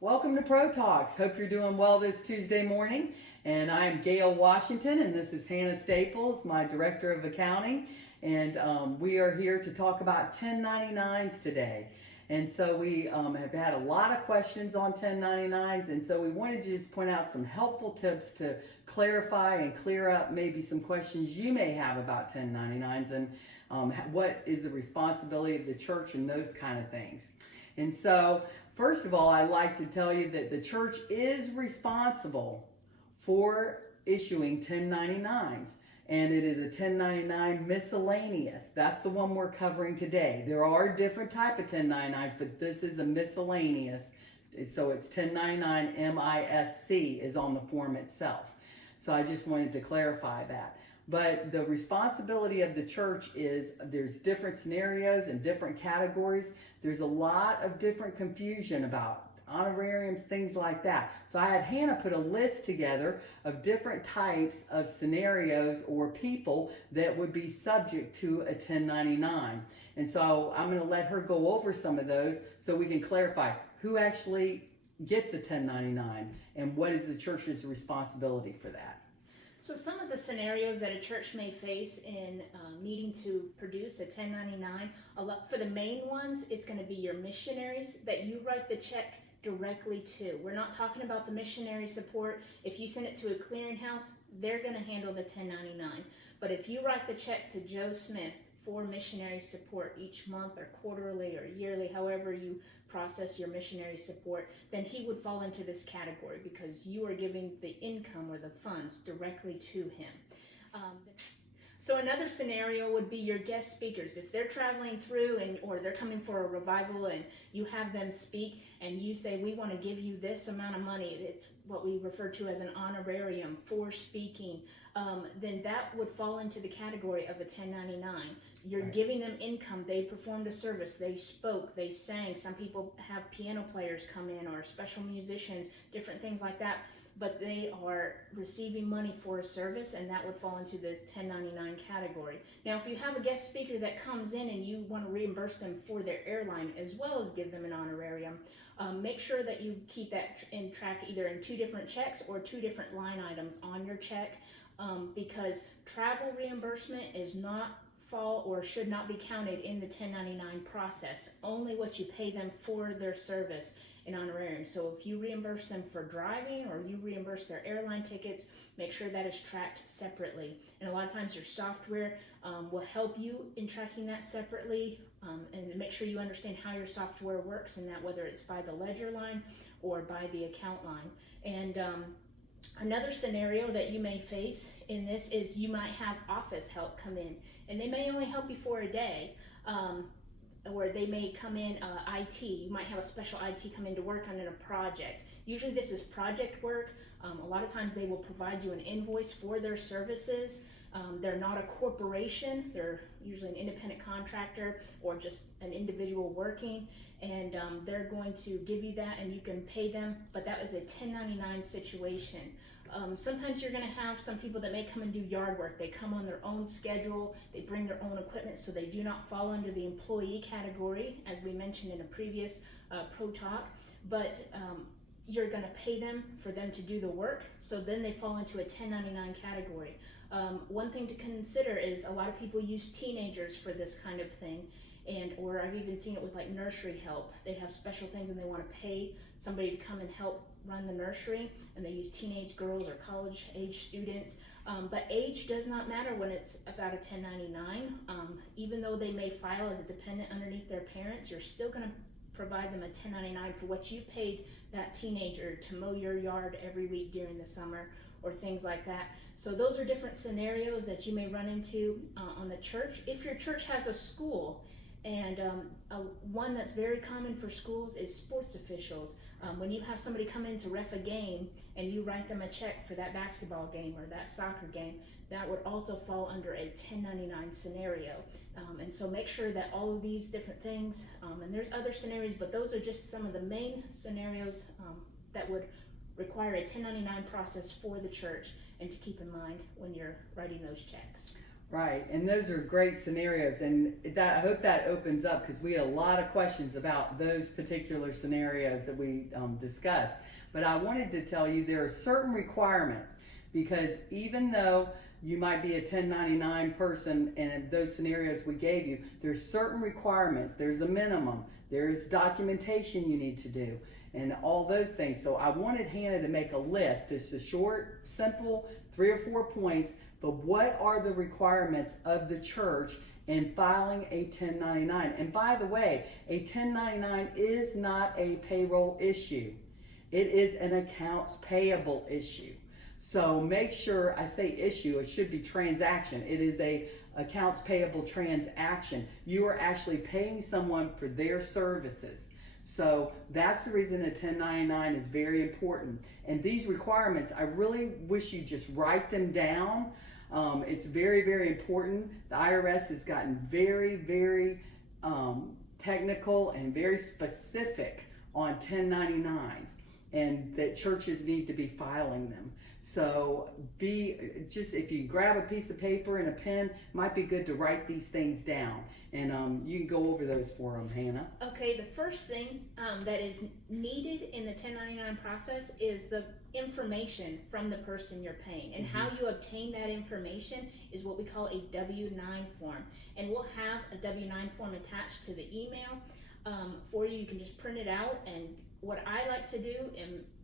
Welcome to Pro Talks. Hope you're doing well this Tuesday morning. And I am Gail Washington, and this is Hannah Staples, my Director of Accounting. And we are here to talk about 1099s today. And so we have had a lot of questions on 1099s, and so we wanted to just point out some helpful tips to clarify and clear up maybe some questions you may have about 1099s and what is the responsibility of the church and those kind of things. And so, first of all, I'd like to tell you that the church is responsible for issuing 1099s. And it is a 1099 miscellaneous. That's the one we're covering today. There are different type of 1099s, but this is a miscellaneous. So it's 1099 MISC is on the form itself. So I just wanted to clarify that. But the responsibility of the church is there's different scenarios and different categories. There's a lot of different confusion about honorariums, things like that. So I had Hannah put a list together of different types of scenarios or people that would be subject to a 1099. And so I'm going to let her go over some of those so we can clarify who actually gets a 1099 and what is the church's responsibility for that. So some of the scenarios that a church may face in needing to produce a 1099, for the main ones, it's going to be your missionaries that you write the check directly to. We're not talking about the missionary support. If you send it to a clearinghouse, they're going to handle the 1099. But if you write the check to Joe Smith for missionary support each month or quarterly or yearly, however you process your missionary support, then he would fall into this category because you are giving the income or the funds directly to him. So another scenario would be your guest speakers. If they're traveling through or they're coming for a revival and you have them speak and you say, we want to give you this amount of money, it's what we refer to as an honorarium for speaking, then that would fall into the category of a 1099. You're right. Giving them income. They performed a service, they spoke, they sang. Some people have piano players come in or special musicians, different things like that. But they are receiving money for a service, and that would fall into the 1099 category. Now, if you have a guest speaker that comes in and you want to reimburse them for their airline as well as give them an honorarium, make sure that you keep that in track either in two different checks or two different line items on your check, because travel reimbursement is not fall or should not be counted in the 1099 process. Only what you pay them for their service in honorarium. So if you reimburse them for driving or you reimburse their airline tickets, make sure that is tracked separately. And a lot of times your software will help you in tracking that separately, and make sure you understand how your software works and that whether it's by the ledger line or by the account line. And another scenario that you may face in this is you might have office help come in, and they may only help you for a day, or they may come in IT. You might have a special IT come in to work on a project. Usually this is project work. A lot of times they will provide you an invoice for their services. They're not a corporation. They're usually an independent contractor or just an individual working, and they're going to give you that and you can pay them, but that was a 1099 situation. Sometimes you're going to have some people that may come and do yard work. They come on their own schedule, they bring their own equipment, so they do not fall under the employee category, as we mentioned in a previous Pro Talk, but you're going to pay them for them to do the work, so then they fall into a 1099 category. One thing to consider is a lot of people use teenagers for this kind of thing, or I've even seen it with like nursery help. They have special things and they want to pay somebody to come and help run the nursery, and they use teenage girls or college age students. But age does not matter when it's about a 1099. Even though they may file as a dependent underneath their parents, you're still going to provide them a 1099 for what you paid that teenager to mow your yard every week during the summer or things like that. So those are different scenarios that you may run into on the church. If your church has a school, and one that's very common for schools is sports officials. When you have somebody come in to ref a game and you write them a check for that basketball game or that soccer game, that would also fall under a 1099 scenario. And so make sure that all of these different things, and there's other scenarios, but those are just some of the main scenarios that would require a 1099 process for the church and to keep in mind when you're writing those checks. Right, and those are great scenarios, and that I hope that opens up because we had a lot of questions about those particular scenarios that we discussed. But I wanted to tell you there are certain requirements because even though you might be a 1099 person and in those scenarios we gave you, there's certain requirements. There's a minimum. There's documentation you need to do and all those things. So I wanted Hannah to make a list, just a short, simple 3 or 4 points. But what are the requirements of the church in filing a 1099? And by the way, a 1099 is not a payroll issue. It is an accounts payable issue. So make sure, I say issue, it should be transaction. It is a accounts payable transaction. You are actually paying someone for their services. So that's the reason a 1099 is very important. And these requirements, I really wish you just write them down. It's very, very important. The IRS has gotten very, very technical and very specific on 1099s, and that churches need to be filing them. So if you grab a piece of paper and a pen, it might be good to write these things down. And you can go over those for them, Hannah. Okay, the first thing that is needed in the 1099 process is the information from the person you're paying. And how you obtain that information is what we call a W-9 form. And we'll have a W-9 form attached to the email for you. You can just print it out. And what I like to do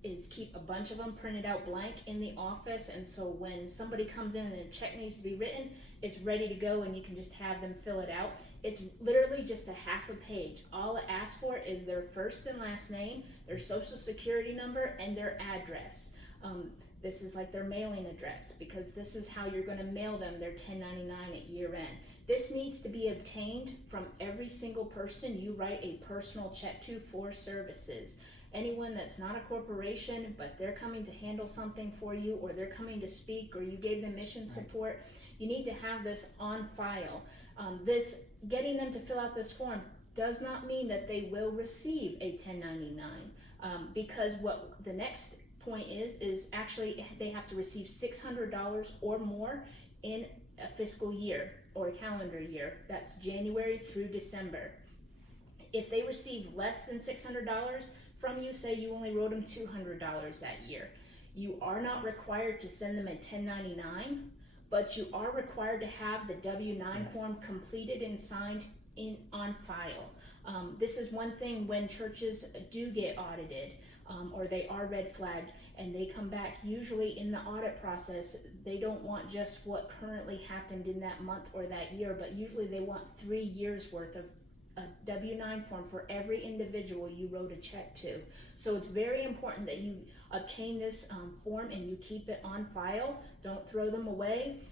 is keep a bunch of them printed out blank in the office. And so when somebody comes in and a check needs to be written, it's ready to go and you can just have them fill it out. It's literally just a half a page. All it asks for is their first and last name, their social security number, and their address. This is like their mailing address because this is how you're going to mail them their 1099 at year end. This needs to be obtained from every single person you write a personal check to for services. Anyone that's not a corporation, but they're coming to handle something for you, or they're coming to speak, or you gave them mission support, you need to have this on file. Getting them to fill out this form does not mean that they will receive a 1099, because what the next point is actually they have to receive $600 or more in a fiscal year or a calendar year. That's January through December. If they receive less than $600 from you, say you only wrote them $200 that year, you are not required to send them a 1099, but you are required to have the W-9 form completed and signed on file. This is one thing when churches do get audited or they are red flagged and they come back, usually in the audit process, they don't want just what currently happened in that month or that year, but usually they want 3 years worth of a W-9 form for every individual you wrote a check to. So it's very important that you obtain this form and you keep it on file. Don't throw them away.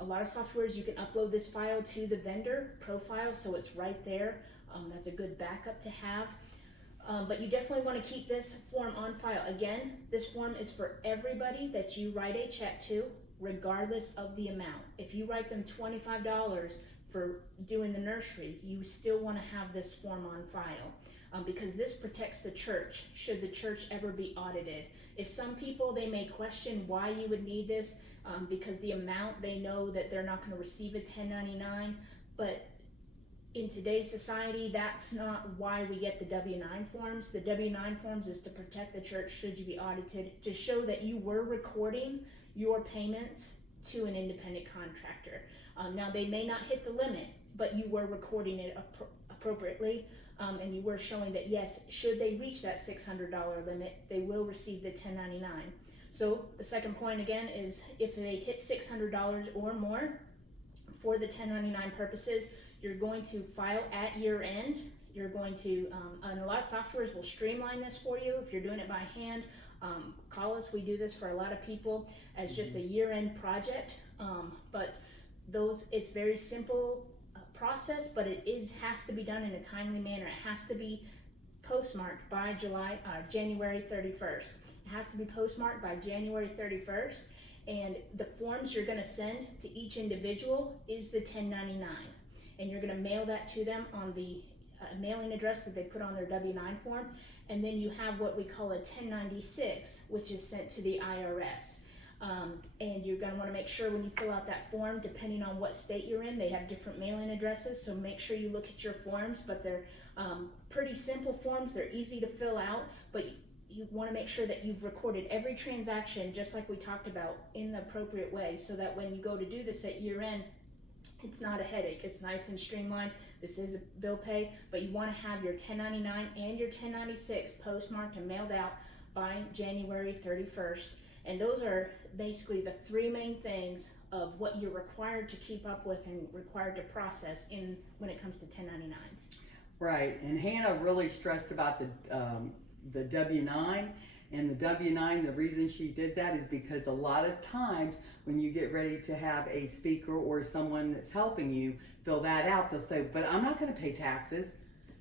A lot of softwares you can upload this file to the vendor profile, so it's right there. That's a good backup to have. But you definitely want to keep this form on file. Again, this form is for everybody that you write a check to, regardless of the amount. If you write them $25 for doing the nursery, you still want to have this form on file because this protects the church should the church ever be audited. If some people, they may question why you would need this because the amount, they know that they're not going to receive a 1099, but in today's society, that's not why we get the W-9 forms. The W-9 forms is to protect the church should you be audited, to show that you were recording your payments to an independent contractor. Now, they may not hit the limit, but you were recording it appropriately, and you were showing that, yes, should they reach that $600 limit, they will receive the 1099. So the second point, again, is if they hit $600 or more for the 1099 purposes, you're going to file at year end. You're going to, and a lot of softwares will streamline this for you. If you're doing it by hand, call us. We do this for a lot of people as just a year-end project. But it's very simple process, but it has to be done in a timely manner. It has to be postmarked by January 31st. It has to be postmarked by January 31st. And the forms you're going to send to each individual is the 1099. And you're going to mail that to them on the mailing address that they put on their W-9 form. And then you have what we call a 1096, which is sent to the IRS. And you're going to want to make sure when you fill out that form, depending on what state you're in, they have different mailing addresses. So make sure you look at your forms, but they're pretty simple forms. They're easy to fill out, but you want to make sure that you've recorded every transaction, just like we talked about, in the appropriate way, so that when you go to do this at year end, it's not a headache. It's nice and streamlined. This is a bill pay, but you want to have your 1099 and your 1096 postmarked and mailed out by January 31st. And those are basically the three main things of what you're required to keep up with and required to process in when it comes to 1099s. Right, and Hannah really stressed about the W-9, and the W-9, the reason she did that is because a lot of times when you get ready to have a speaker or someone that's helping you fill that out, they'll say, but I'm not going to pay taxes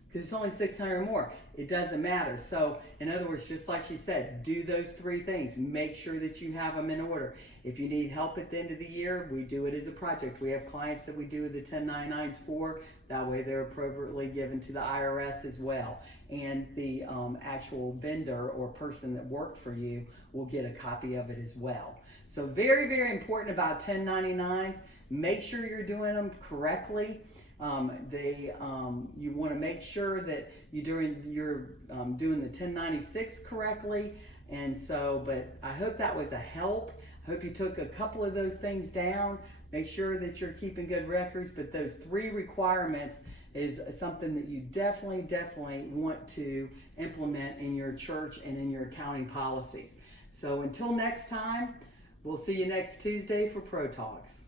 because it's only $600 or more. It doesn't matter. So in other words, just like she said, do those three things. Make sure that you have them in order. If you need help at the end of the year, we do it as a project. We have clients that we do the 1099s for. That way they're appropriately given to the IRS as well. And the actual vendor or person that worked for you will get a copy of it as well. So very, very important about 1099s. Make sure you're doing them correctly. You want to make sure that you're doing the 1096 correctly. And so, but I hope that was a help. I hope you took a couple of those things down. Make sure that you're keeping good records, but those three requirements is something that you definitely want to implement in your church and in your accounting policies. So until next time, we'll see you next Tuesday for Pro Talks.